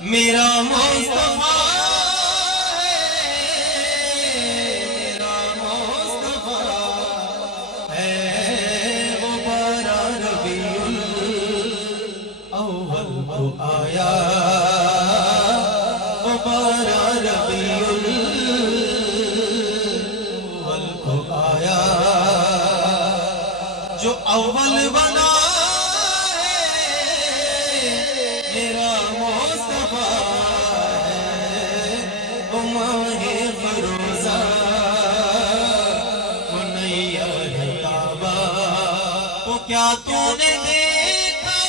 میرا مصطفیٰ میرا مصطفیٰ ہے وہ بارہ ربیع الاول کو آیا، وہ بارہ ربیع الاول کو آیا، جو اول بنا میرا مصطفیٰ ہے، وہ ماہ فروزہ وہ نیّر تابہ۔ تو کیا تو نے دیکھا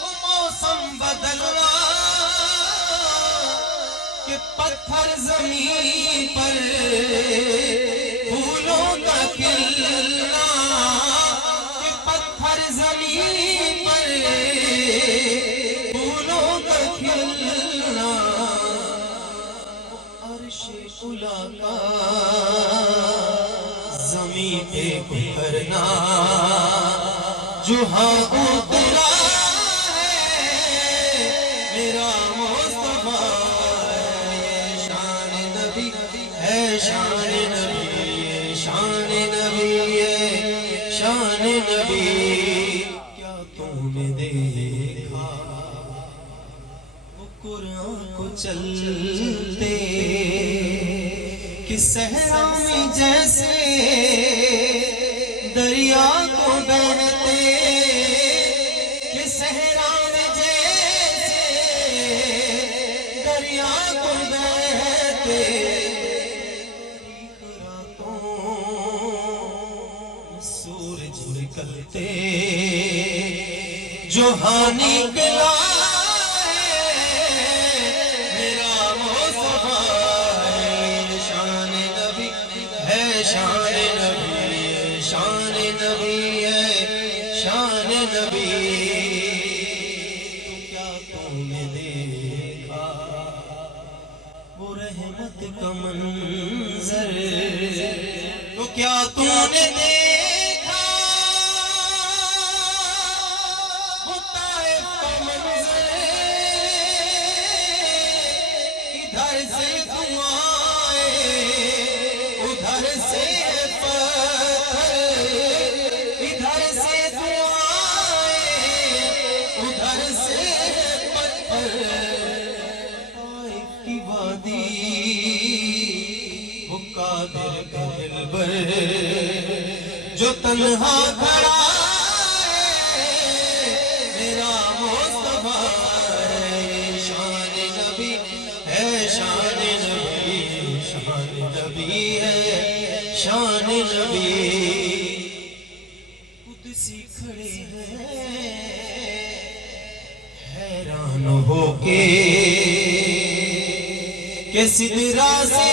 وہ موسم بدلنا، کہ پتھر زمین پر پھولوں کا کھلنا، کہ پتھر زمین پر پھولوں کا کھلنا، عرش اولیٰ کا زمین پہ اترنا، جو ہاں اترا ہے میرا مصطفیٰ ہے، شان نبی ہے، شان نبی ہے، شان نبی ہے، شان نبی۔ کیا تم نے دیکھا وہ قرآن کو چلتے، کہ صحرا میں جیسے دریا کو بہتے، کہ صحرا میں جیسے دریا کو بہتے، سورج نکلتے، جو ہاں نکلا ہے میرا مصطفیٰ ہے، شان نبی ہے، شان نبی ہے، شان نبی ہے، شان نبی۔ تو کیا تم نے دیکھا وہ رحمت کا منظر، تو کیا تم نے دیکھا وہ طائف کا منظر، ادھر سے دعائیں ادھر سے پتھر، ادھر سے دعائیں ادھر سے پتھر، طائف کی وادی وہ قادر کا دلبر، جو تنہا کھڑا ہے میرا مصطفیٰ ہے، شان نبی ہے، شان نبی، شان نبی ہے، شان نبی۔ قدسی کھڑے ہیں حیران ہو کے، کہ سدرا سے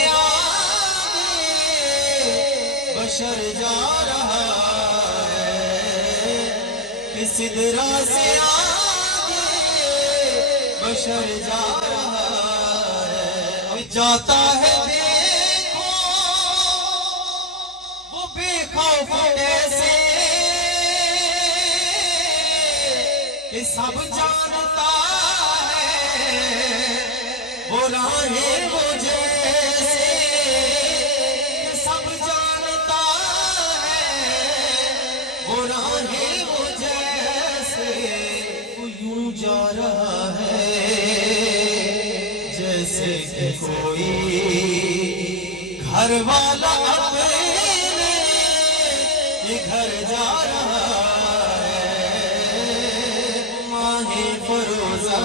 بشر جا رہا ہے، کہ سدرا سے آگے بشر جا رہا ہے، جاتا ہے دیکھو وہ بے خوف کیسے، کہ سب جانتا ہے وہ راہیں وہ جیسے، سب جانتا ہے وہ راہیں وہ جیسے، وہ یوں جا رہا ہے جیسے کہ کوئی گھر والا اپنے یہ گھر جا رہا ہے، ماہ فروزہ